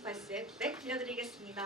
스파이스의 백 들려드리겠습니다.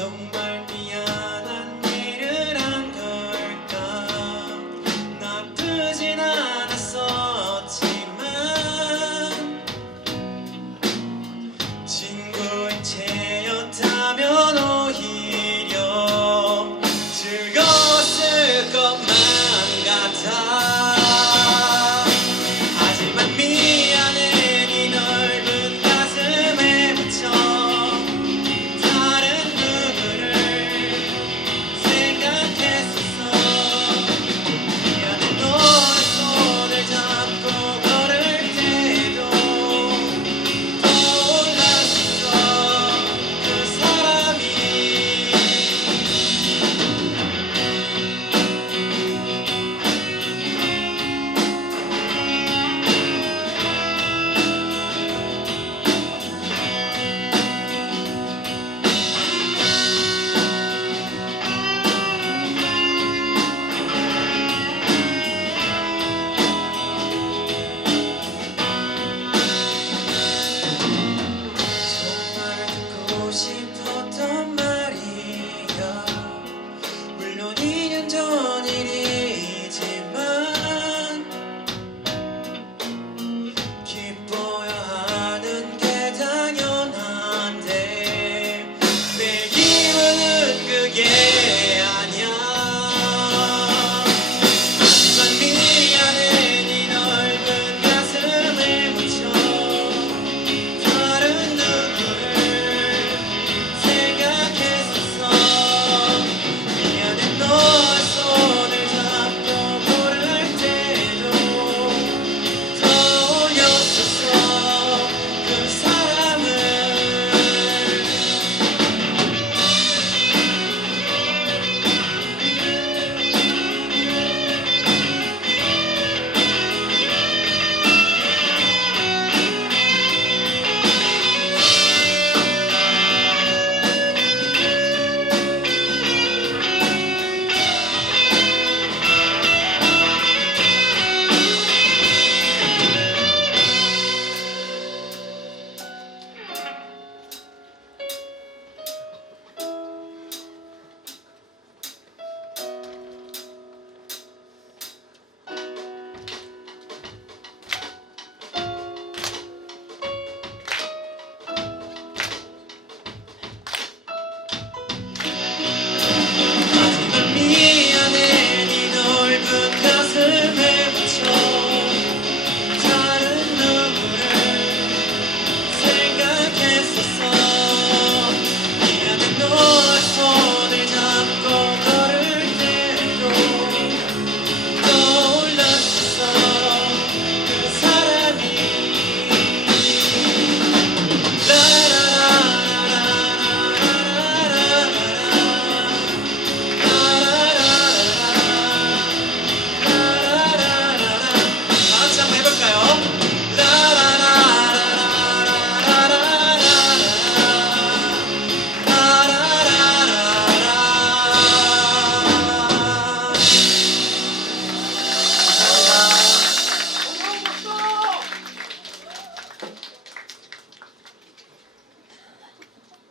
samba.